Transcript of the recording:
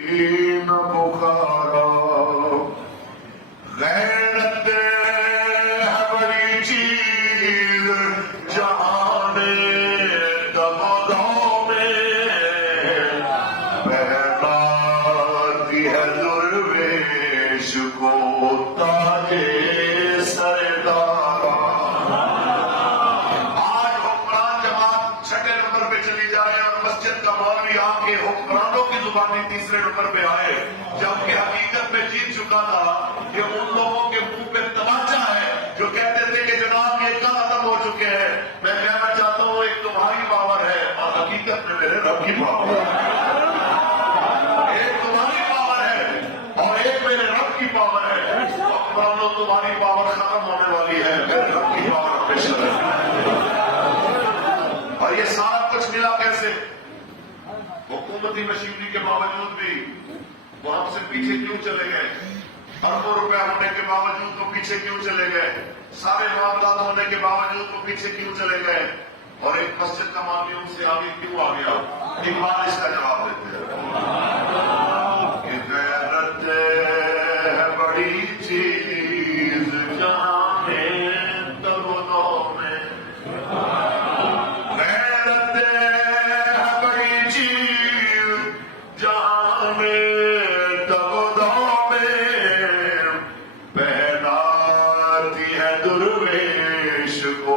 نہ بخارا غیرت ہے بڑی چیز جہاں میں دمدوں میں پہناتی ہے درویش کو تاج سردار۔ آج حکمران جماعت چھٹے نمبر پہ چلی جائے اور مسجد کا مولوی آ کے حکمرانوں کی زبانی تیسرے نمبر پہ آئے، جبکہ حقیقت میں جیت چکا تھا کہ ان لوگوں کے منہ پہ تماچا ہے جو کہتے تھے کہ جناب یہ کل ختم ہو چکے ہیں۔ میں کہنا چاہتا ہوں ایک تمہاری پاور ہے اور حقیقت میں میرے رب کی پاور ہے۔ ایک تمہاری پاور ہے اور ایک میرے رب کی پاور ہے۔ حکمرانوں تمہاری پاور ختم ہونے والی ہے، میرے رب کی پاور ہمیشہ رہے۔ اور یہ سارا کچھ ملا کیسے؟ حکومتی مشینری کے باوجود بھی وہ ہم سے پیچھے کیوں چلے گئے؟ اربوں روپے ہونے کے باوجود وہ پیچھے کیوں چلے گئے؟ سارے معاملات ہونے کے باوجود وہ پیچھے کیوں چلے گئے؟ اور ایک مسجد کا مولوی ان سے آگے کیوں آ گیا؟ اقبال اس کا جواب دیتے ہیں کہ غیرت ہے بڑی چیز جہاں میں دمدوں میں، غیرت ہے بڑی چیز جہاں میں دمدوں میں، پہناتی ہے درویش کو